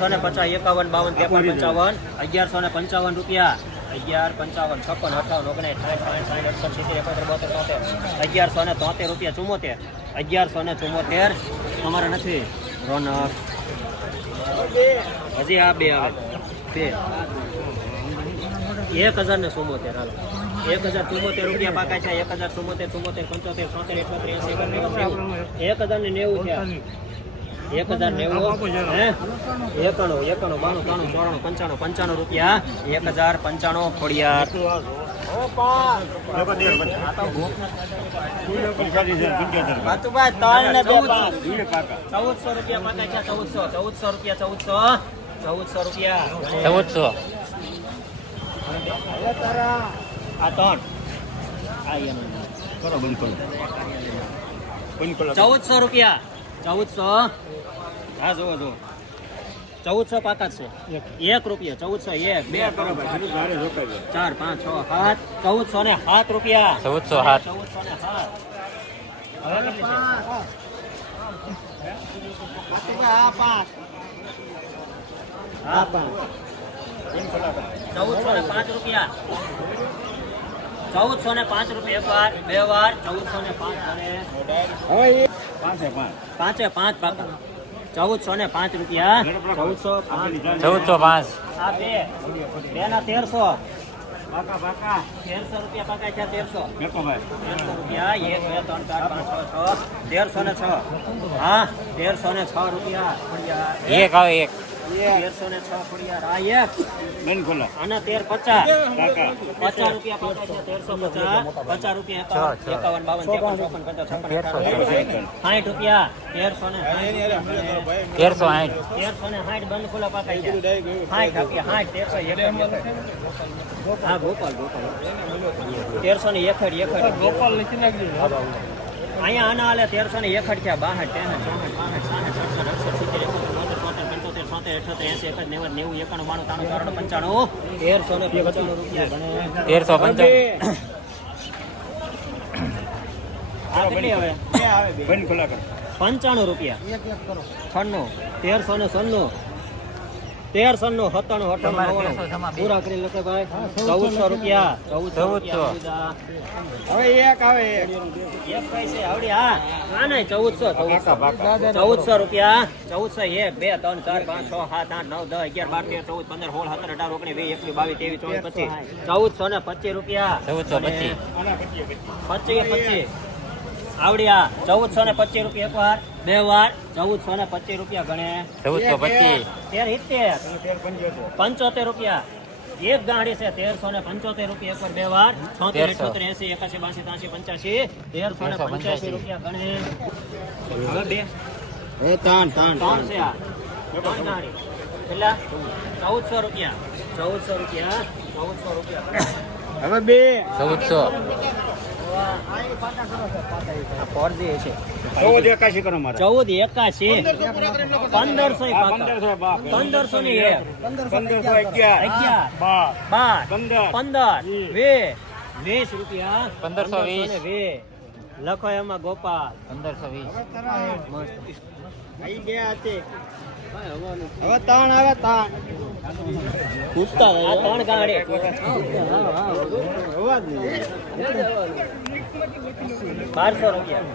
અગિયારસો ને પચાસ એકાવન બાવન ત્રેપન પંચાવન અગિયારસો ને પંચાવન રૂપિયા અગિયાર પંચાવન છપ્પન અઠાવન ઓગણીસ સાઠ સાઠ સાઠ અડસઠ સિત્તેર એકોતેર બોતેર તોતેર અગિયારસો ને તોતેર રૂપિયા ચુમ્મોતેર અગિયારસો ને ચુમ્મોતેર તમારે નથી રોનક. હજી આ બે આવે. બે. એક હજાર ને ચુમ્મોતેર હાલો. એક હજાર ચુમ્મોતેર રૂપિયા બાકા છે એક હજાર ચુમ્મોતેર ચુમ્મોતેર પંચોતેર છોતેર એકોતેર એસી એક હજાર ને નેવું છે એક હજાર નેવું એકાણું એકાણું બાણું ત્રાણું ચોરાણું પંચાણું પંચાણું રૂપિયા. એક હજાર પંચાણું ખોડિયાર. ચૌદસો રૂપિયા છે ચૌદસો. ચૌદસો રૂપિયા ચૌદસો. ચૌદસો રૂપિયા. ચૌદસો. આ ત્રણ. આ એનું ચૌદસો રૂપિયા. ચૌદસો હા જુઓ જુઓ. ચૌદસો પાકા છે. એક. રૂપિયા ચૌદસો એક. બે ચાર પાંચ છ સાત. ચૌદસો ને સાત રૂપિયા. ચૌદસો સાત. ચૌદસો ને સાત. હવે કેટલી છે? હા પાંચ. ચૌદસો ને પાંચ રૂપિયા. ચૌદસો ને પાંચ રૂપિયા એક વાર બે વાર. ચૌદસો ને પાંચ. અને પાંચે પાંચ. પાકા ચૌદસો ને પાંચ રૂપિયા. ચૌદસો પાંચ. ચૌદસો પાંચ. આ બે. બે ના તેરસો તેરસો રૂપિયા પાકા છે તેરસો. તેરસો રૂપિયા. એક બે ત્રણ ચાર પાંચ છ છ. તેરસો ને છ. હા તેરસો ને છ રૂપિયા. એક આવે એક. તેરસો ને છ અને તેર પચાસ. પચાસ રૂપિયા તેરસો પચાસ. પચાસ રૂપિયા એકાવન બાવન ત્રેપન ચોપન. પચાસ છપ્પન સાઠ રૂપિયા તેરસો ને તેરસો સાઠ તેરસો ને સાઠ બંધ ખુલ્લા પાકા સાઠ રૂપિયા સાઠ તેરસો હા ગોપાલ ગોપાલ. તેરસો ને એકડ એકડ ગોપાલ અહીંયા આના હાલે તેરસો ને એકડ છે બાસઠ ત્રેસઠ ચોસઠ પાસઠ સાઠ સડસઠ સિત્તેર તોતેર પંચોતેર છોતેર અઠોતેર એસી એકડ નેવું નેવું એકાણું બાણું ત્રાણું ચોરાણું પંચાણું તેરસો ને પંચાણું રૂપિયા. તેરસો હવે પંચાણું રૂપિયા છન્નું. તેરસો ને સન્નું પૂરા કરી લેશે ભાઈ. ચૌદસો રૂપિયા. ચૌદસો હવે એક આવે એક. કઈ આવડી. હા. હા નહીં ચૌદસો ચૌદસો. ચૌદસો રૂપિયા ચૌદસો એક બે ત્રણ ચાર પાંચ છ સાત આઠ નવ દસ અગિયાર બાર તેર ચૌદ પંદર સોળ સત્તર અઢાર ઓગણીસ વીસ એકવીસ બાવીસ ત્રેવીસ ચોવીસ પચીસ. ચૌદસો ને પચીસ રૂપિયા. ચૌદસો પચીસ. પચીસ. પચીસ. આવડ્યા ચૌદસો ને પચીસ રૂપિયા એક વાર બે વાર ચૌદસો ને પચીસ રૂપિયા ગણે. ચૌદસો પચીસ. તેર સિત્તેર પંચોતેર. રૂપિયા. એક ગાડી છે તેરસો ને પંચોતેર રૂપિયા એક વાર બે વાર. છોતેર તેરસો. અઠોતેર એસી એકાસી બાસી ત્યાસી પંચ્યાસી. તેરસો ને તેરસો પંચ્યાસી. રૂપિયા ગણે. હવે બે. ત્રણ છે આ. ત્રણ ગાડી. કેટલા? ચૌદસો રૂપિયા. ચૌદસો રૂપિયા. ચૌદસો રૂપિયા. હવે બે. ચૌદસો. ચૌદ એકાશી પંદરસો પંદરસો ની એક. અગિયાર બાર. પંદર. વીસ. વીસ. રૂપિયા. પંદરસો વીસ. વીસ. લખો એમાં ગોપાલ. પંદરસો વીસ. હવે ત્રણ આવે ત્રણ પૂછતા આ ત્રણ ગાડી. બારસો રૂપિયા.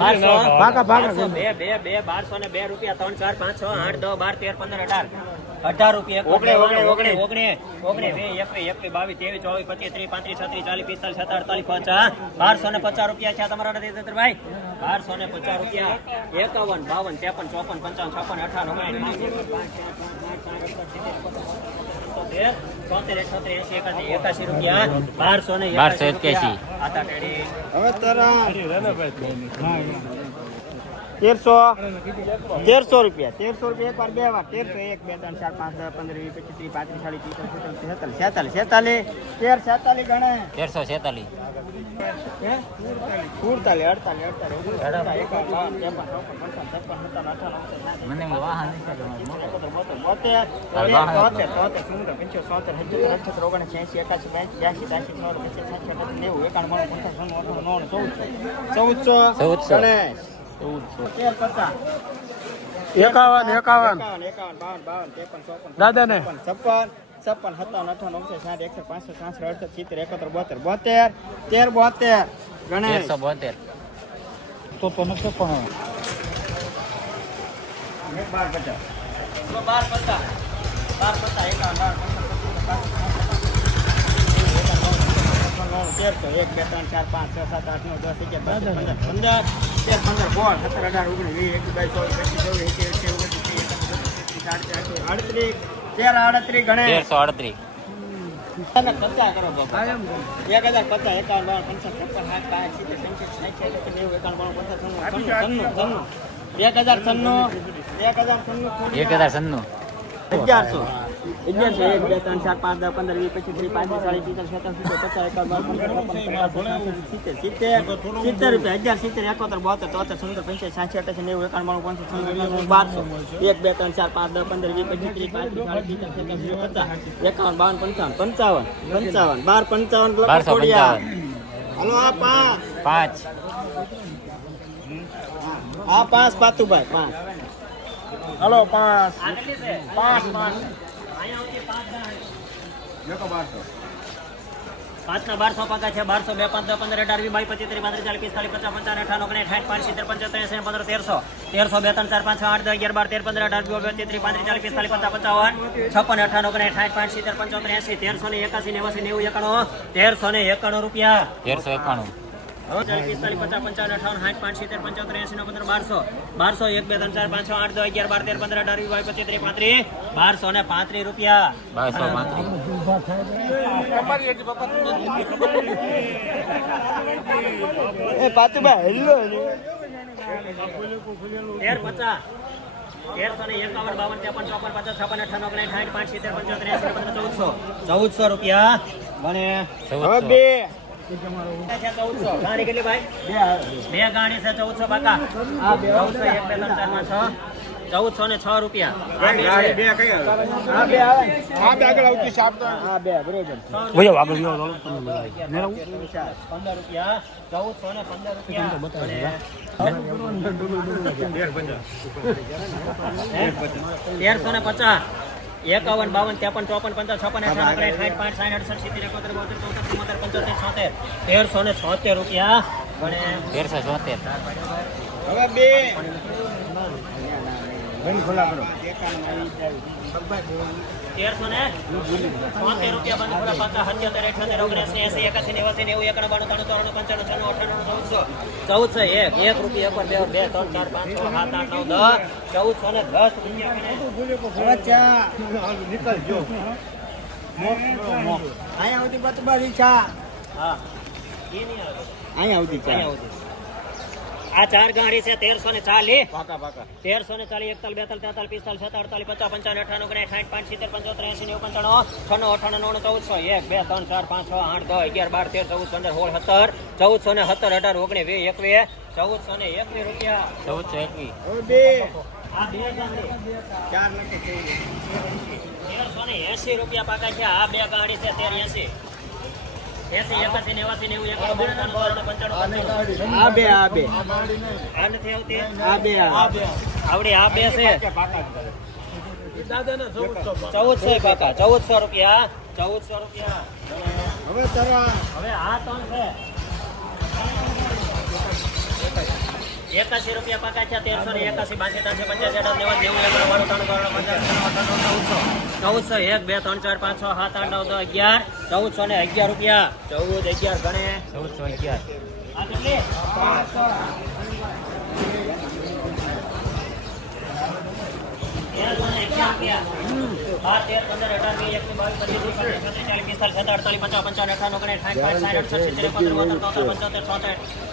બારસો બે બે બે બારસો ને બે રૂપિયા. ત્રણ ચાર પાંચ છ આઠ દસ બાર તેર પંદર અઢાર. અઢાર રૂપિયા બારસો ને પચાસ રૂપિયા છે તમારા ભાઈ બારસો ને પચાસ રૂપિયા એકાવન બાવન ત્રેપન ચોપન પંચાવન છપ્પન અઠાર એકાસી રૂપિયા બારસો ને બારસો. એક્યાસી. આતા ટેડી. તેરસો તેરસો રૂપિયા તેરસો રૂપિયા એક વાર બે વાર તેરસો એક બે ત્રણ ચાર પાંચ દસ પંદર વીસ પચીસ ત્રીસ પાંત્રીસ ચાલીસ પિસ્તાલીસ છેતાલીસ છેતાલીસ છેતાલીસ તેર છેતાલીસ ગણે તેરસો છેતાલીસ હે? સુડતાલીસ અડતાલીસ અડતાલીસ ઓગણસાઠ, એકાવન, બાવન, ત્રેપન, ચોપન, પંચાવન, છપ્પન, સત્તાવન, અઠાવન, મને વાહન એકોતેર, બોતેર, બોતેર, હાલ, એક, વાહન તોતેર, તોતેર, ચુમ્મોતેર, પંચોતેર, છોતેર, સત્તોતેર, અઠ્યોતેર, ઓગણએંસી, એંસી, એકાસી, બ્યાસી, બ્યાસી, ત્યાસી, ચોરાણું, પંચાસી, સાઠી, અઠ્યાસી, નેવું, એકાણું, બાણું, પંચાવન, છન્નું, અઠ્ઠાણું, નવ્વાણું, ચૌદસો. પચાસ એકાવન એકાવન ચોપન દાદાને. છપ્પન છપ્પન સત્તાવન અઠાવન ઓગણસાઠ સાઠ એકસઠ પાંસઠ સાસઠ અડસઠ સિત્તેર એકોતેર બોતેર બોતેર તેર બોતેર ગણેશ બોતેર તો તો નથી પણ બાર પચાસ બાર પચાસ બાર પચાસ એકાવન બાર તેરસો એક બે ત્રણ ચાર પાંચ છ સાત આઠ નવ દસ અગિયાર પંદર પંદર તેર પંદર સોળ સત્તર અઢાર ઓગણીસ વીસ એકવીસ બાવીસ ચોવીસ પચીસ છવ્વીસ એસી એસી ઓગણત્રીસ ત્રીસ એકત્રીસ આડત્રીસ તેર તેરસો એક હજાર પચાસ એકાવન બાવન પંચાવન છપ્પન સાઠ પાંચ સિત્તેર પંચાસી સાઠ સિત્તેર નેવું એકાવન બાવન પચાસ છન્નું. છન્નું છન્નું એક હજાર છન્નું. એક હજાર છન્નું એક હજાર સન્નું અગિયારસો. અગિયારસો એક બે ત્રણ ચાર પાંચ દસ પંદર વીસ પચીસ ત્રીસ પાંત્રીસ ચાલીસ પિસ્તાલીસ સત્તર સિત્તેર પચાસ એકાવન સિત્તેર સિત્તેર સિત્તેર રૂપિયા અગિયાર સિત્તેર એકોતેર બોતેર તોતેર છન્નું પંચાયત સાઠી અઠાસી નેવું બાવન છન્નું બારસો એક બે ત્રણ ચાર પાંચ દસ પંદર વીસ પચીસ ત્રીસ પાંત્રીસ ચાલીસ પિસ્તાલીસ સત્તર પચાસ એકાવન બાવન પંચાવન પંચાવન પંચાવન બાર પંચાવન. હલો આ પાંચ પાંચ આ પાંચ પાતુભાઈ પાંચ હાલો પાંચ પાંચ પાંચના બારસો છે, બારસો પાંચ પંદર, અઢાર, વીસ, બાવીસ, પચીસ, ત્રીસ, પાંત્રીસ, ચાલીસ, પિસ્તાલીસ, પચાસ, પંચાવન, અઠાવન, ઓગણીસ પાંચ પંદર, તેરસો. તેરસો બે, ત્રણ, ચાર, પાંચ આઠ અગિયાર, બાર, તેર, પંદર, અઢાર પચીસ ત્રીસ પાંત્રીસ, ચાલીસ, પિસ્તાલીસ, પચાસ, પંચાવન, છપ્પન અઠાણું ઓગણીસ, સાઠ, પાંચ, સિત્તેર, પંચોતેર એસી તેરસો ને એકાસી નેવાસી નેવું, એકાણું, તેરસો ને એકાણું રૂપિયા. તેરસો એકાણું. પિસ્તાલીસ પચાસ પંચાવન અઠાવન સાઠ પાંચ સિત્તેર પંચોતેર એસી નો પંદર બારસો. બારસો એક બે ત્રણ ચાર પાંચ છ આઠ અગિયાર બાર તેર પંદર અઢાર વીસ પચીસ ત્રીસ પાંત્રીસ. બારસો ને પાંત્રીસ રૂપિયા. બારસો પાંત્રીસ. પાતુભાઈ હેલો તેર પચાસ ચૌદસો. રૂપિયા. બને હવે બે. બે બે છે ચૌદસો બાકા. ચૌદસો એક બે ત્રણ ચાર પાંચ છ. ચૌદસો ને છ રૂપિયા. પંદર રૂપિયા. ચૌદસો ને પંદર રૂપિયા. તેરસો ને પચાસ. એકાવન બાવન ત્રેપન ચોપન પંચાવન છપ્પન અઠાવન સાઠ પાંચ સાઠ અડસઠ સિત્તેર એકોતેર બોતેર ચોતેર ચુમ્મોતેર પંચોતેર છોતેર તેરસો ને છોતેર રૂપિયા. તેરસો છોતેર. હવે બે. બંધ ખોલા કરો. તેરસો ને રૂપિયા બંધ સત્યોતેર અઠ્યોતેર ઓગણસી એસી એકાસી નેવાસી નેવું એકાણું બાણું ત્રણ ત્રણ પંચાણું છન્નું અઠાણું ચૌદસો. ચૌદસો એક એક રૂપિયા પર બે બે ત્રણ ચાર પાંચ છ સાત આઠ નવ દસ ચૌદસો ને દસ અહીંયા આવતી પાતુભાઈ ચા હા. એ નહીં આવે. અહીંયા આવતી ચા. આ ચાર ગાડી છે તેરસો ને પાકા તેરસો ને ચાલી એકતાલ બેતાલ તેતાલ પિસ્તાલ સત્તાવીસ અડતાલીસ પચાસ પંચાવન અઠાણું ઓગણીસ સાઠ પાંચ સિત્તેર પંચોતેર એસી નેવું પંચાણું છન્નું અઠાણું નવ્વાણું ચૌદસો એક બે ત્રણ ચાર પાંચ છ આઠ દસ અગિયાર બાર તેર ચૌદ પંદર સોળ સત્તર ચૌદસો ને સત્તર અઢાર ઓગણીસ વીસ એકવીસ ચૌદસો ને એકવીસ રૂપિયા. ચૌદસો એકવીસ. આ બે ચાર નથી તેરસો ને એસી રૂપિયા પાકા છે. આ બે ગાડી છે તેર એસી એસી એકાસી નેવાસી નેવું એકાણું પંચાણું આ બે આ બે. આ નથી આવતી? આ બે આવડી આ બે છે? ચૌદસો કાકા ચૌદસો રૂપિયા ચૌદસો રૂપિયા. હવે હવે આ ત્રણ છે. એકાસી રૂપિયા પાકા છે તેરસો ને એકાસી બાસી ત્રણસો પચાસ અઢાર નેવા જેવું એકાણું બાણું ત્રણ કરોડ પચાસ ચૌદસો એક બે ત્રણ ચાર પાંચ છ સાત આઠ નવ દસ અગિયાર ચૌદસો ને અગિયાર રૂપિયા. ચૌદ અગિયાર ગણે. ચૌદસો અગિયાર. આ કેટલી?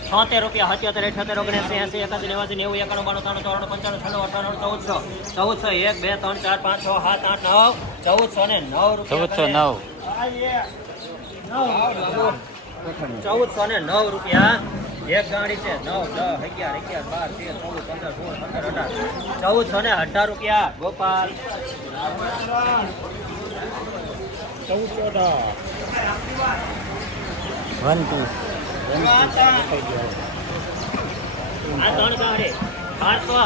છોતેર રૂપિયા સત્યોતેર અઠ્યોતેર ઓગણસી એસી એકાસી નેવાસી નેવું એકાણું બાણું ત્રણ ચોરાણું પંચાણું છન્નું અઠાણું ચૌદસો ચૌદસો એક બે ત્રણ ચાર પાંચ છ સાત આઠ નવ ચૌદસો ને નવ ચૌદસો નવ ચૌદસો ને નવ રૂપિયા. એક ગાડી છે નવ દસ અગિયાર અગિયાર બાર તેર ચૌદ પંદર સોળ પંદર અઢાર. ચૌદસો ને અઢાર રૂપિયા ગોપાલ. ચૌદસો અઢાર. વન ટુ આ ત્રણ ગાડી બારસો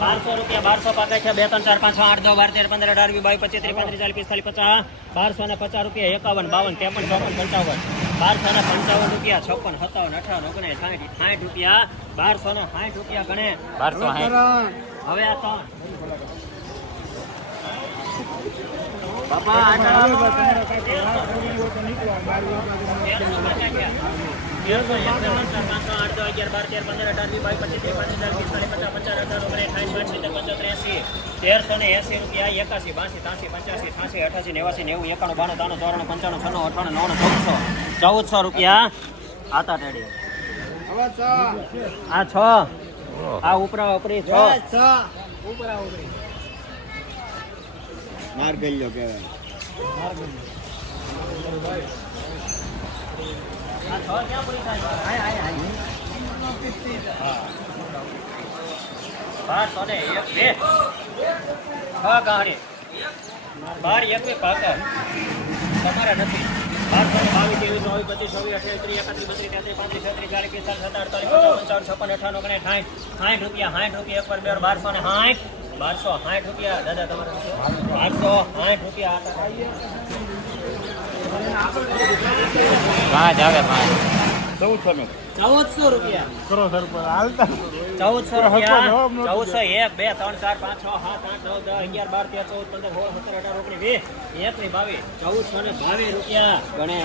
બારસો રૂપિયા બારસો પાકે છે બે ત્રણ ચાર પાંચ આઠ દસ બાર તેર પંદર અઢાર વીસ બાવીસ પચીસ ત્રીસ પાંત્રીસ ચાલીસ પિસ્તાલીસ પચાસ બારસો ને પચાસ રૂપિયા એકાવન બાવન ત્રેપન ચોપન પંચાવન. બારસો ને પંચાવન રૂપિયા છપ્પન સત્તાવન અઠાવન ઓગણીસ સાઠ સાઠ રૂપિયા બારસો ને સાઠ રૂપિયા ગણે બારસો હવે આ ત્રણ બાપા આટલા તેરસો. ને એસી રૂપિયા. એકાસી બાસી ત્રાસી પંચ્યાસી છ્યાસી અઠાસી નેવાસી નેવું એકાણું બાણું ત્રાણું ચોરાણું પંચાણું છન્નું અઠાણું નવ્વાણું ચૌદસો ચૌદસો રૂપિયા આતા આ છ. આ ઉપરા ઉપરી છ. માર ગયો કહેવાય. આ છ બારસો ને એક બે છ ગાડી બાર એકવી પાકા તમારા નથી બારસો ને બાવીસ ત્રેવીસ ચોવીસ પચીસ ચોવીસ અઠ્યાવીસ ત્રીસ એકત્રીસ બત્રીસ તેત્રીસ પાંત્રીસ છત્રીસ ચાલીસ પિસ્તાલીસ સત્તર અડતાલીસ પંચાવન છપ્પન અઠાણું ગણે સાઠ સાઠ રૂપિયા સાઠ રૂપિયા એક પર બે બારસો ને સાઠ બારસો સાઠ રૂપિયા દાદા તમારે બારસો સાઠ રૂપિયા પાંચ આવે પાંચ. ચૌદસો નો ચૌદસો રૂપિયા. કરો સર હાલતા ચૌદસો રૂપિયા ચૌદસો એક બે ત્રણ ચાર પાંચ છ સાત આઠ નવ દસ અગિયાર બાર તેર ચૌદ પંદર સોળ સત્તર અઢાર ઓગણીસ વીસ. એકવીસ બાવીસ ચૌદસો ને બાવીસ રૂપિયા ગણે.